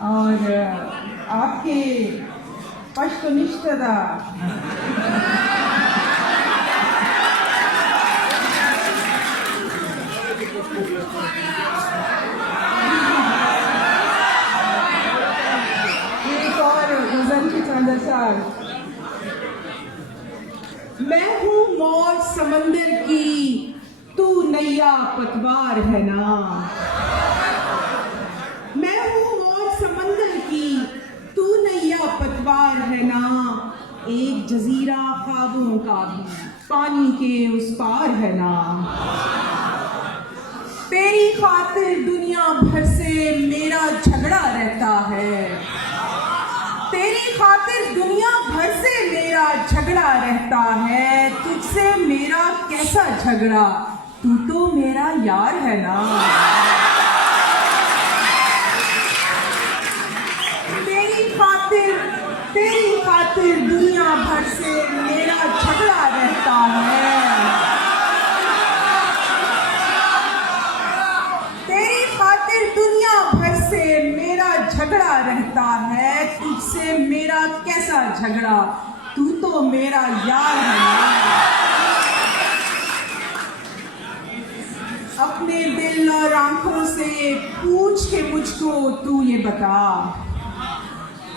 और आपके वस्तुनिष्ठता एक और गजल की चंद अशार। मैं हूँ मौज समंदर की, तू नैया पतवार है ना। मैं हूँ मौज समंदर की, तू नैया पतवार है ना। एक जजीरा ख्वाबों का भी पानी के उस पार है ना। तेरी खातिर दुनिया भर से मेरा झगड़ा रहता है। तेरी खातिर दुनिया भर से मेरा झगड़ा रहता है। तुझसे मेरा कैसा झगड़ा, तू तो मेरा यार है ना। तेरी खातिर दुनिया भर से मेरा झगड़ा रहता है। तेरी खातिर दुनिया भर से मेरा झगड़ा रहता है। तुझसे मेरा कैसा झगड़ा, तू तो मेरा यार है ना। अपने दिल और आंखों से पूछ के मुझको तू ये बता।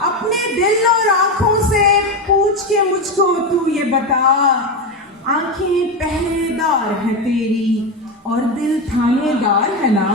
अपने दिल और आंखों से पूछ के मुझको तू ये बता। आंखें पहरेदार है तेरी और दिल थानेदार है ना।